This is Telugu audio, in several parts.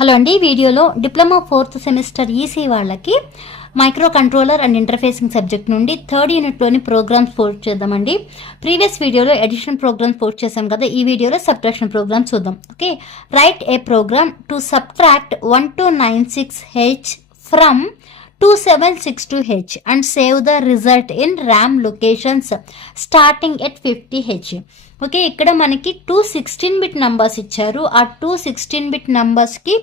హలో అండి. ఈ వీడియోలో డిప్లొమా 4th సెమిస్టర్ ఈసీ వాళ్ళకి micro controller and interfacing subject నుండి థర్డ్ యూనిట్లోని ప్రోగ్రామ్స్ పోస్ట్ చేద్దామండి. ప్రీవియస్ వీడియోలో ఎడిషన్ ప్రోగ్రామ్స్ పోస్ట్ చేసాం కదా, ఈ వీడియోలో సబ్ట్రాక్షన్ ప్రోగ్రామ్ చూద్దాం. Okay, write a program to subtract 1296H from 2762H and save the result in RAM locations starting at 50H. Okay, ఇక్కడ మనకి 216-bit నంబర్స్ ఇచ్చారు. ఆ 216-bit నంబర్స్కి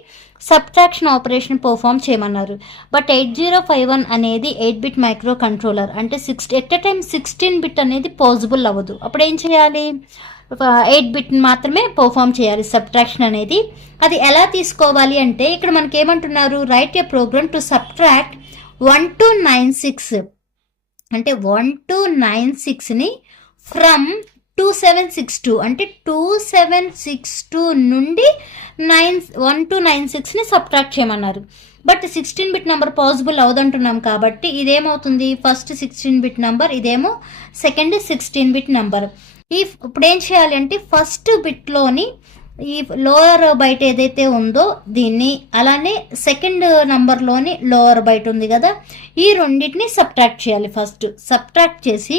సబ్ట్రాక్షన్ ఆపరేషన్ పర్ఫామ్ చేయమన్నారు. బట్ 8051 అనేది 8-bit మైక్రో కంట్రోలర్, అంటే ఎట్ ఎ టైం 16-bit అనేది పాసిబుల్ అవ్వదు. అప్పుడు ఏం చేయాలి? 8-bit మాత్రమే పర్ఫామ్ చేయాలి సబ్ట్రాక్షన్ అనేది. అది ఎలా తీసుకోవాలి అంటే ఇక్కడ మనకి ఏమంటున్నారు, write a program to subtract 1296 అంటే 1296ని ఫ్రమ్ 2762 అంటే 2762 నుండి 1296ని సబ్ట్రాక్ట్ చేయమన్నారు. బట్ 16-bit నెంబర్ పాసిబుల్ అవదంటున్నాం కాబట్టి ఇదేమవుతుంది, ఫస్ట్ 16-bit నెంబర్, ఇదేమో సెకండ్ 16-bit నెంబర్. ఇప్పుడు ఏం చేయాలి అంటే ఫస్ట్ బిట్లోని ఈ లోయర్ బైట్ ఏదైతే ఉందో దీన్ని, అలానే సెకండ్ నంబర్లోని లోయర్ బైట్ ఉంది కదా, ఈ రెండింటిని సబ్ట్రాక్ట్ చేయాలి. ఫస్ట్ సబ్ట్రాక్ట్ చేసి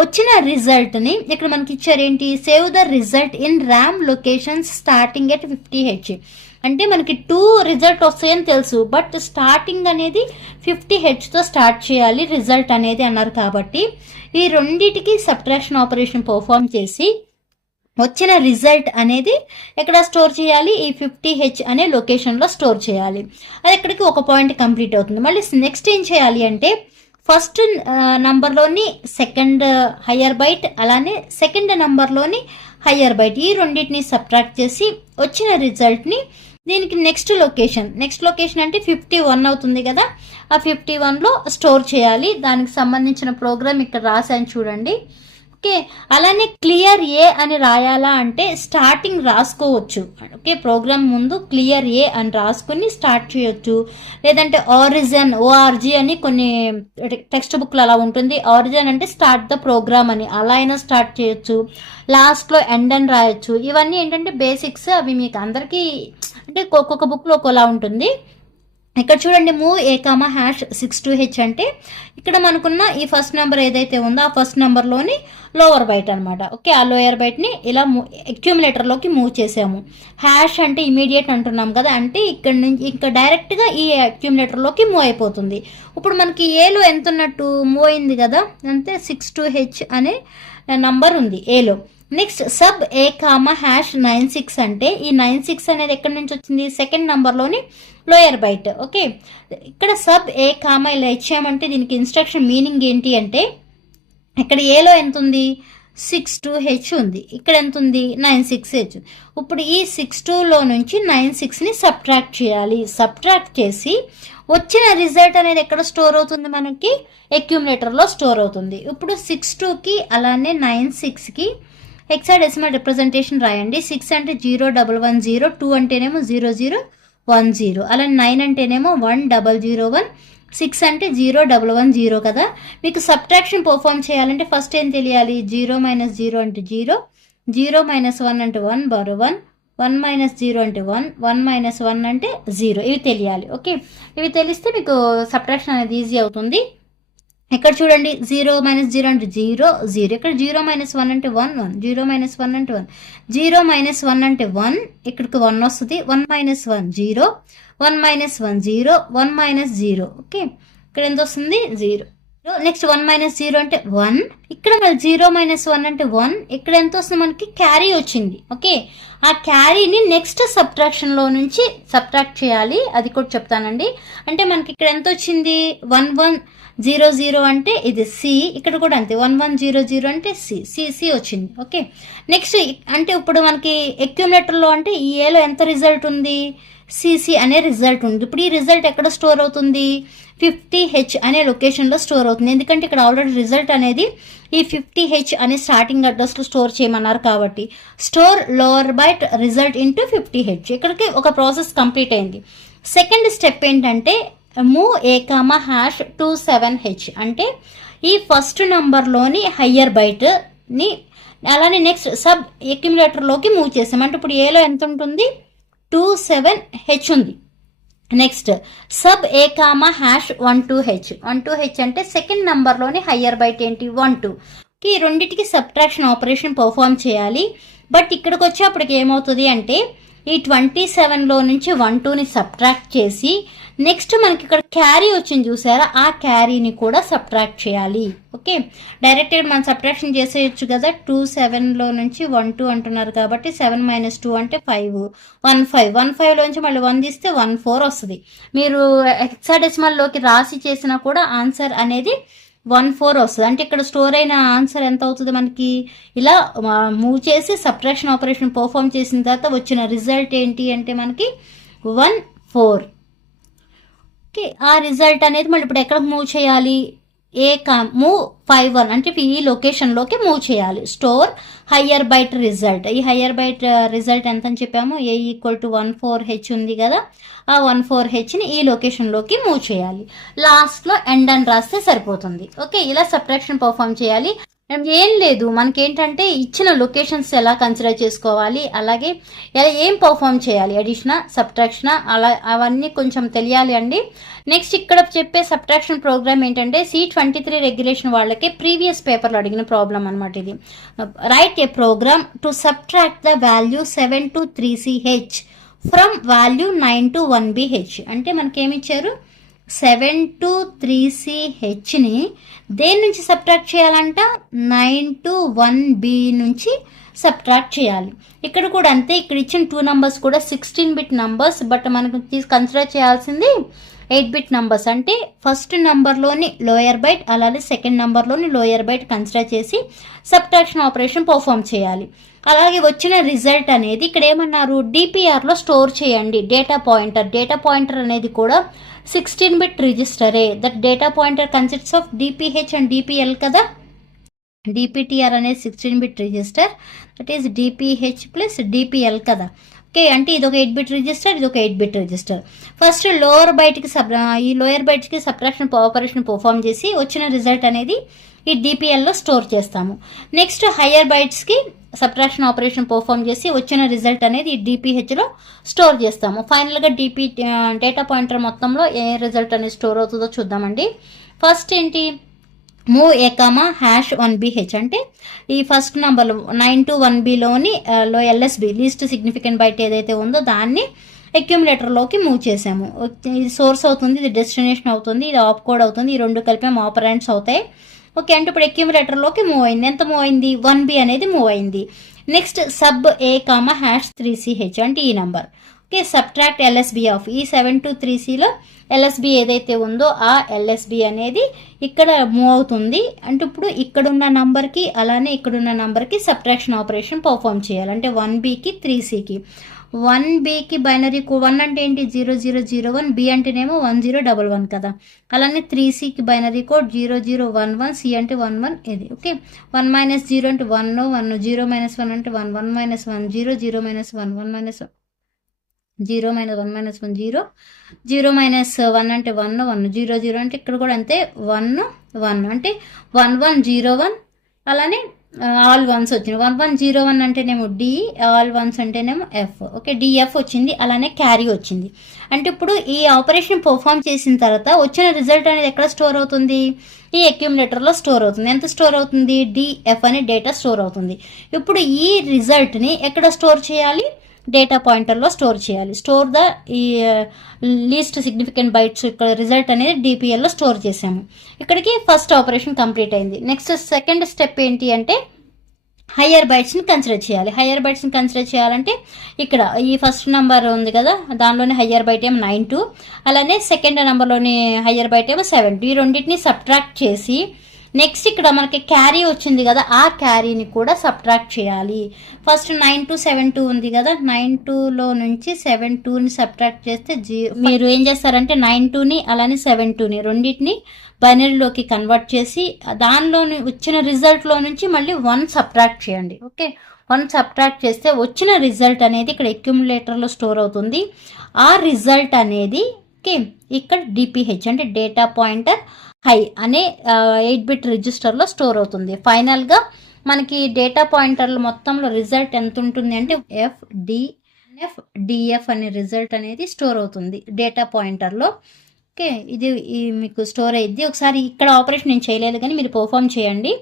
వచ్చిన రిజల్ట్ని ఇక్కడ మనకి ఇచ్చారు ఏంటి, save the result in RAM locations starting at 50H. అంటే మనకి 2 రిజల్ట్ వస్తాయని తెలుసు, బట్ స్టార్టింగ్ అనేది 50Hతో స్టార్ట్ చేయాలి రిజల్ట్ అనేది అన్నారు. కాబట్టి ఈ రెండింటికి సబ్ట్రాక్షన్ ఆపరేషన్ పర్ఫామ్ చేసి వచ్చిన రిజల్ట్ అనేది ఎక్కడ స్టోర్ చేయాలి, ఈ 50H అనే లొకేషన్లో స్టోర్ చేయాలి. అది ఇక్కడికి ఒక పాయింట్ కంప్లీట్ అవుతుంది. మళ్ళీ నెక్స్ట్ ఏం చేయాలి అంటే ఫస్ట్ నంబర్లోని సెకండ్ హయ్యర్ బైట్, అలానే సెకండ్ నంబర్లోని హయ్యర్ బైట్, ఈ రెండింటిని సబ్ట్రాక్ట్ చేసి వచ్చిన రిజల్ట్ని దీనికి నెక్స్ట్ లొకేషన్ అంటే 51 అవుతుంది కదా, ఆ 51లో స్టోర్ చేయాలి. దానికి సంబంధించిన ప్రోగ్రామ్ ఇక్కడ రాశాను చూడండి. ఓకే, అలానే క్లియర్ ఏ అని రాయాలా అంటే స్టార్టింగ్ రాసుకోవచ్చు. ఓకే, ప్రోగ్రామ్ ముందు క్లియర్ ఏ అని రాసుకుని స్టార్ట్ చేయొచ్చు. లేదంటే ఆరిజిన్ ORG అని కొన్ని టెక్స్ట్ బుక్లు అలా ఉంటుంది. ఆరిజిన్ అంటే స్టార్ట్ ద ప్రోగ్రామ్ అని, అలా అయినా స్టార్ట్ చేయొచ్చు. లాస్ట్లో ఎండ్ అని రాయొచ్చు. ఇవన్నీ ఏంటంటే బేసిక్స్, అవి మీకు అందరికీ అంటే ఒక్కొక్క బుక్లో ఒక్కోలా ఉంటుంది. ఇక్కడ చూడండి, మూవ్ A,#62H అంటే ఇక్కడ మనకున్న ఈ ఫస్ట్ నెంబర్ ఏదైతే ఉందో ఆ ఫస్ట్ నెంబర్లోని లోవర్ బైట్ అనమాట. ఓకే, ఆ లోయర్ బైట్ని ఇలా అక్యూములేటర్లోకి మూవ్ చేసాము. హ్యాష్ అంటే ఇమీడియట్ అంటున్నాం కదా, అంటే ఇక్కడ నుంచి ఇంకా డైరెక్ట్గా ఈ అక్యూములేటర్లోకి మూవ్ అయిపోతుంది. ఇప్పుడు మనకి ఏలో ఎంత ఉన్నట్టు మూవ్ అయింది కదా, అంటే 62H అనే నంబర్ ఉంది ఏలో. నెక్స్ట్ సబ్ A,#96 అంటే ఈ 96 అనేది ఎక్కడి నుంచి వచ్చింది, సెకండ్ నంబర్లోని లోయర్ బైట్. ఓకే, ఇక్కడ సబ్ A, ఇలా ఇచ్చామంటే దీనికి ఇన్స్ట్రక్షన్ మీనింగ్ ఏంటి అంటే ఇక్కడ ఏలో ఎంత ఉంది, 62H ఉంది, ఇక్కడ ఎంత ఉంది, 96H. ఇప్పుడు ఈ 62లో నుంచి 96ని సబ్ట్రాక్ట్ చేయాలి. సబ్ట్రాక్ట్ చేసి వచ్చిన రిజల్ట్ అనేది ఎక్కడ స్టోర్ అవుతుంది, మనకి అక్యూములేటర్లో స్టోర్ అవుతుంది. ఇప్పుడు 62కి అలానే 96కి హెక్సాడెసిమల్ రిప్రజెంటేషన్ రాయండి. 6 అంటే 0110, 2 అంటేనేమో 0010, అలా 9 అంటేనేమో 1001, 6 అంటే 0110 కదా. మీకు సబ్ట్రాక్షన్ పర్ఫామ్ చేయాలంటే ఫస్ట్ ఏం తెలియాలి, 0 - 0 అంటే 0, 0 - 1 అంటే 1 బరో 1, 1 - 0 అంటే 1, 1 - 1 అంటే 0. ఇవి తెలియాలి. ఓకే, ఇవి తెలిస్తే మీకు సబ్ట్రాక్షన్ అనేది ఈజీ అవుతుంది. ఇక్కడ చూడండి, 0 - 0 అంటే 0, 0. ఇక్కడ 0 - 1 అంటే 1, 1, 0 - 1 అంటే 1, 0 - 1 అంటే 1, ఇక్కడికి 1 వస్తుంది. 1 - 1 0, 1 - 1 0, 1 - 0. ఓకే, ఇక్కడ ఎంత వస్తుంది, 0. నెక్స్ట్ 1 - 0 అంటే 1, ఇక్కడ మళ్ళీ 0 - 1 అంటే 1, ఇక్కడ ఎంత వస్తుంది, మనకి క్యారీ వచ్చింది. ఓకే, ఆ క్యారీని నెక్స్ట్ సబ్ట్రాక్షన్లో నుంచి సబ్ట్రాక్ట్ చేయాలి, అది కూడా చెప్తానండి. అంటే మనకి ఇక్కడ ఎంత వచ్చింది, 1100 అంటే ఇది C, ఇక్కడ కూడా అంతే 1100 అంటే C వచ్చింది. ఓకే, నెక్స్ట్ అంటే ఇప్పుడు మనకి అక్యూములేటర్లో అంటే ఈ ఏలో ఎంత రిజల్ట్ ఉంది, CC అనే రిజల్ట్ ఉంది. ఇప్పుడు ఈ రిజల్ట్ ఎక్కడ స్టోర్ అవుతుంది, 50H అనే లొకేషన్లో స్టోర్ అవుతుంది. ఎందుకంటే ఇక్కడ ఆల్రెడీ రిజల్ట్ అనేది ఈ 50H అనే స్టార్టింగ్ అడ్రస్లో స్టోర్ చేయమన్నారు కాబట్టి store lower byte result into 50H. ఇక్కడికి ఒక ప్రాసెస్ కంప్లీట్ అయింది. సెకండ్ స్టెప్ ఏంటంటే మూవ్ A,#27H అంటే ఈ ఫస్ట్ నంబర్లోని హయ్యర్ బైట్ని అలానే నెక్స్ట్ సబ్ అక్యుములేటర్లోకి మూవ్ చేసాం. అంటే ఇప్పుడు ఏలో ఎంత ఉంటుంది, 27H ఉంది. నెక్స్ట్ సబ్ ఏ కామా హ్యాష్ 12H. 12H అంటే సెకండ్ నంబర్లోని హయ్యర్ బైట్ ఏంటి 12. ఈ రెండింటికి సబ్ట్రాక్షన్ ఆపరేషన్ పర్ఫామ్ చేయాలి. బట్ ఇక్కడికి వచ్చేప్పటికి ఏమవుతుంది అంటే ఈ 27లో నుంచి 12ని సబ్ట్రాక్ట్ చేసి నెక్స్ట్ మనకి ఇక్కడ క్యారీ వచ్చింది చూసారా, ఆ క్యారీని కూడా సబ్ట్రాక్ట్ చేయాలి. ఓకే, డైరెక్ట్గా మనం సబ్ట్రాక్షన్ చేసేయచ్చు కదా. 27లో నుంచి 12 అంటున్నారు కాబట్టి 7 - 2 అంటే 5, 15లోంచి మళ్ళీ 1 తీస్తే 14 వస్తుంది. మీరు హెక్సాడెసిమల్లోకి రాసి చేసినా కూడా ఆన్సర్ అనేది 14 వస్తుంది. అంటే ఇక్కడ స్టోర్ అయిన ఆన్సర్ ఎంత అవుతుంది మనకి, ఇలా మూవ్ చేసి సబ్ట్రాక్షన్ ఆపరేషన్ పర్ఫామ్ చేసిన తర్వాత వచ్చిన రిజల్ట్ ఏంటి అంటే మనకి 14. ఓకే, ఆ రిజల్ట్ అనేది మళ్ళీ ఇప్పుడు ఎక్కడ మూవ్ చేయాలి, మూవ్ 51 అంటే ఈ లొకేషన్లోకి మూవ్ చేయాలి. Store higher byte result. ఈ హయ్యర్ బైట్ రిజల్ట్ ఎంత అని చెప్పాము, A = 14H ఉంది కదా, ఆ 14Hని ఈ లొకేషన్లోకి మూవ్ చేయాలి. లాస్ట్లో ఎండ్ అని రాస్తే సరిపోతుంది. ఓకే, ఇలా సబ్ట్రాక్షన్ పర్ఫామ్ చేయాలి. ఏం లేదు, మనకేంటంటే ఇచ్చిన లొకేషన్స్ ఎలా కన్సిడర్ చేసుకోవాలి, అలాగే ఏం పర్ఫామ్ చేయాలి, అడిషనా సబ్ట్రాక్షనా, అలా అవన్నీ కొంచెం తెలియాలి అండి. నెక్స్ట్ ఇక్కడ చెప్పే సబ్ట్రాక్షన్ ప్రోగ్రామ్ ఏంటంటే C23 రెగ్యులేషన్ వాళ్ళకి ప్రీవియస్ పేపర్లో అడిగిన ప్రాబ్లం అనమాట ఇది. Write a program to subtract the value 7 to 3CH from value 9 to 1BH. అంటే మనకేమిచ్చారు, 7 to 3CHని దేని నుంచి సబ్ట్రాక్ట్ చేయాలంట, 9 to 1B నుంచి సబ్ట్రాక్ట్ చేయాలి. ఇక్కడ కూడా అంతే, ఇక్కడ ఇచ్చిన 2 నంబర్స్ కూడా 16-bit నంబర్స్, బట్ మనకు కన్సిడర్ చేయాల్సింది 8-bit నంబర్స్. అంటే ఫస్ట్ నంబర్లోని లోయర్ బైట్ అలాగే సెకండ్ నంబర్లోని లోయర్ బైట్ కన్సిడర్ చేసి సబ్ట్రాక్షన్ ఆపరేషన్ పర్ఫామ్ చేయాలి. అలాగే వచ్చిన రిజల్ట్ అనేది ఇక్కడ ఏమన్నారు, DPRలో స్టోర్ చేయండి. డేటా పాయింటర్ అనేది కూడా 16-bit రిజిస్టరే. That data pointer consists of DPH and DPL కదా. DPTR అనేది 16-bit register, that is DPH plus DPL కదా. ఓకే, అంటే ఇది ఒక 8-bit రిజిస్టర్, ఇది ఒక 8-bit రిజిస్టర్. ఫస్ట్ లోయర్ బైట్కి ఈ లోయర్ బైట్కి సబ్ట్రాక్షన్ ఆపరేషన్ పర్ఫామ్ చేసి వచ్చిన రిజల్ట్ అనేది ఈ DPLలో స్టోర్ చేస్తాము. నెక్స్ట్ హయ్యర్ బైట్స్కి సబ్ట్రాక్షన్ ఆపరేషన్ పర్ఫామ్ చేసి వచ్చిన రిజల్ట్ అనేది ఈ DPHలో స్టోర్ చేస్తాము. ఫైనల్గా డేటా పాయింటర్ మొత్తంలో ఏ రిజల్ట్ అనేది స్టోర్ అవుతుందో చూద్దామండి. ఫస్ట్ ఏంటి, move A comma hash 1BH. అంటే ఈ ఫస్ట్ నెంబర్ 9 to 1Bలోని LSB లీస్ట్ సిగ్నిఫికెంట్ బైట్ ఏదైతే ఉందో దాన్ని అక్యుములేటర్లోకి మూవ్ చేసాము. ఇది సోర్స్ అవుతుంది, ఇది డెస్టినేషన్ అవుతుంది, ఇది ఆప్ కోడ్ అవుతుంది, ఈ రెండు కలిపి ఆపరెంట్స్ అవుతాయి. ఓకే, అంటే ఇప్పుడు అక్యుములేటర్లోకి మూవ్ అయింది. ఎంత మూవ్ అయింది, 1B అనేది మూవ్ అయింది. నెక్స్ట్ సబ్ ఏ కామా హ్యాష్ 3CH అంటే ఈ number. Okay, subtract LSB of ఈ 7 to 3Cలో LSB ఏదైతే ఉందో ఆ LSB అనేది ఇక్కడ మూవ్ అవుతుంది. అంటే ఇప్పుడు ఇక్కడున్న నంబర్కి అలానే ఇక్కడున్న నంబర్కి సబ్ట్రాక్షన్ ఆపరేషన్ పర్ఫామ్ చేయాలి. అంటే 1Bకి 3Cకి. 1Bకి బైనరీ 1 అంటే ఏంటి, 0001, B అంటేనేమో 1011 కదా. అలానే 3Cకి బైనరీ కోడ్ 0011, C అంటే 11 ఇది. ఓకే, 1 - 0 అంటే 1, 1 0 - 1 అంటే 1, 1 - 1 0, 0 - 1 1 - 0 0 - 1 0, 0 - 1 అంటే 1 1 0 0 అంటే ఇక్కడ కూడా అంతే 1 1 అంటే 1101. అలానే ఆల్ వన్స్ వచ్చింది. 1101 అంటేనేమో D, ఆల్ వన్స్ అంటేనేమో F. ఓకే, DF వచ్చింది. అలానే క్యారీ వచ్చింది. అంటే ఇప్పుడు ఈ ఆపరేషన్ పర్ఫామ్ చేసిన తర్వాత వచ్చిన రిజల్ట్ అనేది ఎక్కడ స్టోర్ అవుతుంది, ఈ అక్యుములేటర్లో స్టోర్ అవుతుంది. ఎంత స్టోర్ అవుతుంది, DF అనే డేటా స్టోర్ అవుతుంది. ఇప్పుడు ఈ రిజల్ట్ని ఎక్కడ స్టోర్ చేయాలి, డేటా పాయింటర్లో స్టోర్ చేయాలి. స్టోర్ ద ఈ లీస్ట్ సిగ్నిఫికెంట్ బైట్స్ ఇక్కడ రిజల్ట్ అనేది DPLలో స్టోర్ చేసాము. ఇక్కడికి ఫస్ట్ ఆపరేషన్ కంప్లీట్ అయింది. నెక్స్ట్ సెకండ్ స్టెప్ ఏంటి అంటే హయ్యర్ బైట్స్ని కన్సిడర్ చేయాలి. హయ్యర్ బైట్స్ని కన్సిడర్ చేయాలంటే ఇక్కడ ఈ ఫస్ట్ నెంబర్ ఉంది కదా, దానిలోని హయ్యర్ బైట్ ఏమో 92, అలానే సెకండ్ నెంబర్లోని హయ్యర్ బైట్ ఏమో 70. ఈ రెండింటిని సబ్ట్రాక్ట్ చేసి నెక్స్ట్ ఇక్కడ మనకి క్యారీ వచ్చింది కదా, ఆ క్యారీని కూడా సబ్ట్రాక్ట్ చేయాలి. ఫస్ట్ 9272 ఉంది కదా, 92లో నుంచి 72ని సబ్ట్రాక్ట్ చేస్తే మీరు ఏం చేస్తారంటే 92ని అలానే 72ని రెండింటిని బైనరీలోకి కన్వర్ట్ చేసి దానిలోని వచ్చిన రిజల్ట్లో నుంచి మళ్ళీ 1 సబ్ట్రాక్ట్ చేయండి. ఓకే, 1 సబ్ట్రాక్ట్ చేస్తే వచ్చిన రిజల్ట్ అనేది ఇక్కడ అక్యుములేటర్లో స్టోర్ అవుతుంది. ఆ రిజల్ట్ అనేది ఓకే ఇక్కడ DPH అంటే డేటా పాయింటర్ హై అనే 8-bit రిజిస్టర్లో స్టోర్ అవుతుంది. ఫైనల్గా మనకి డేటా పాయింటర్లు మొత్తంలో రిజల్ట్ ఎంత ఉంటుంది అంటే FD డిఎఫ్ అనే రిజల్ట్ అనేది స్టోర్ అవుతుంది డేటా పాయింటర్లో. ఓకే, ఇది మీకు స్టోర్ అయ్యింది. ఒకసారి ఇక్కడ ఆపరేషన్ నేను చేయలేదు కానీ మీరు పర్ఫామ్ చేయండి.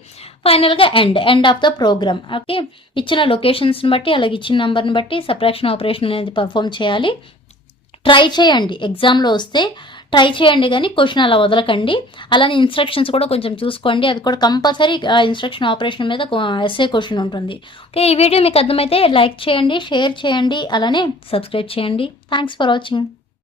ఫైనల్గా end of the program. Okay, ఇచ్చిన లొకేషన్స్ని బట్టి అలాగే ఇచ్చిన నెంబర్ని బట్టి సబ్ట్రాక్షన్ ఆపరేషన్ అనేది పర్ఫామ్ చేయాలి. ట్రై చేయండి, ఎగ్జామ్లో వస్తే ట్రై చేయండి కానీ క్వశ్చన్ అలా వదలకండి. అలానే ఇన్స్ట్రక్షన్స్ కూడా కొంచెం చూసుకోండి, అది కూడా కంపల్సరీ ఇన్స్ట్రక్షన్ ఆపరేషన్ మీద ఎస్ఏ క్వశ్చన్ ఉంటుంది. ఓకే, ఈ వీడియో మీకు అర్థమైతే లైక్ చేయండి, షేర్ చేయండి, అలానే సబ్స్క్రైబ్ చేయండి. Thanks for watching.